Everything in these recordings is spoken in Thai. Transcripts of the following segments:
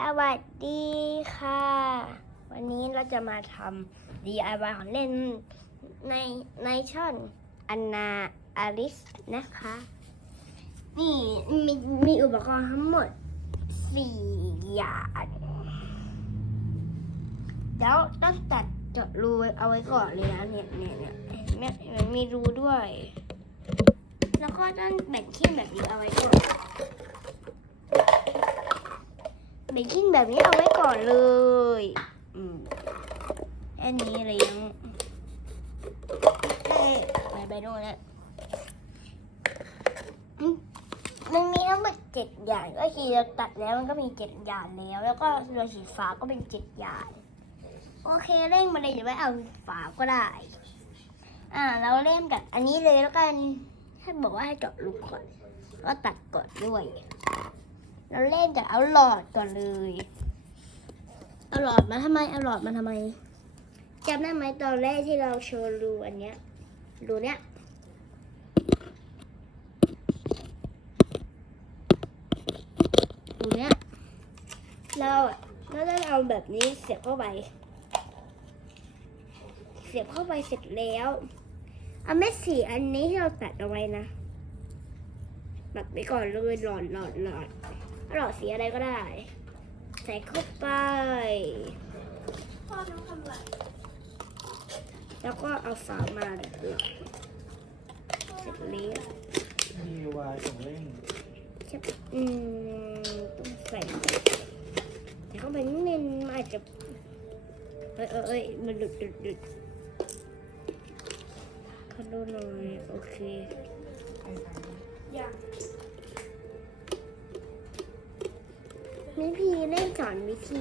สวัสดีค่ะ วันนี้เราจะมาทำ DIY ของเล่นในในช่องอันนาอลิสนะคะ นี่มีมีอุปกรณ์ทั้งหมดสี่อย่างเดี๋ยวต้องตัดเจาะรูเอาไว้ก่อนเลยนะเนี่ยเนี่ยเนี่ยเหมมันมีรูด้วย แล้วก็ต้องแบ่งขี้แบบนี้เอาไว้ก่อน เบกกิ้งแบบนี้เอาไว้ก่อนเลยอืมแค่นี้เลี้ยงไปไปโน่นแล้วมันมีทั้งหมดเจ็ดอย่างก็คือเราตัดแล้วมันก็มีเจ็ดอย่างแล้ว แล้วก็เรือสีฟ้าก็เป็นเจ็ดอย่าง โอเคเร่งมาเลยเดี๋ยวไว้เอาฝาก็ได้ อ่า เราเริ่มจากอันนี้เลยแล้วกันให้บอกว่าให้เจาะลูกก่อนก็ตัดก่อนด้วย เราเล่นจากเอาหลอดก่อนเลยเอาหลอดมาทำไมเอาหลอดมาทำไมจำได้ไหมตอนแรกที่เราโชว์รูอันเนี้ยรูเนี้ยรูเนี้ยเราเราต้องเอาแบบนี้เสียบเข้าไป เสียบเข้าไปเสร็จแล้วเอาเม็ดสีอันนี้ที่เราตัดเอาไว้นะตัดไปก่อนเลยหลอดหลอดหลอด หลอดสีอะไรก็ได้ ใส่เข้าไปพ่อน้องทำอะไรแล้วก็เอาฝามาเดือดเสร็จแล้วมีวายของเล่นใช่ปะอืมต้องใส่ใส่เข้าไปนิดนึงมันอาจจะเอ้ยเอ้ยเอ้ยมันหลุดหลุดหลุดขอดูหน่อยโอเคอย่าง นี่พี่เล่นสอนวิธี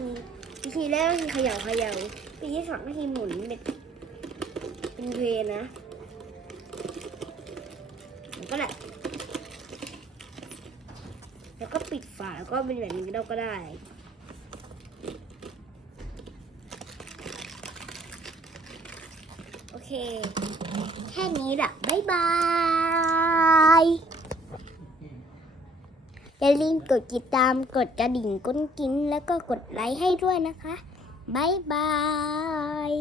วิธีแรกก็คือเขย่าเขย่าวิธีสองก็คือหมุนเป็นเป็นเพลงนะแล้วก็แหละแล้วก็ปิดฝาแล้วก็เป็นแบบนี้เราก็ได้โอเค แค่นี้แหละบ๊ายบาย อย่าลืมกดติดตามกดกระดิ่งก้นกิน แล้วก็กดไลค์ให้ด้วยนะคะ บ๊ายบาย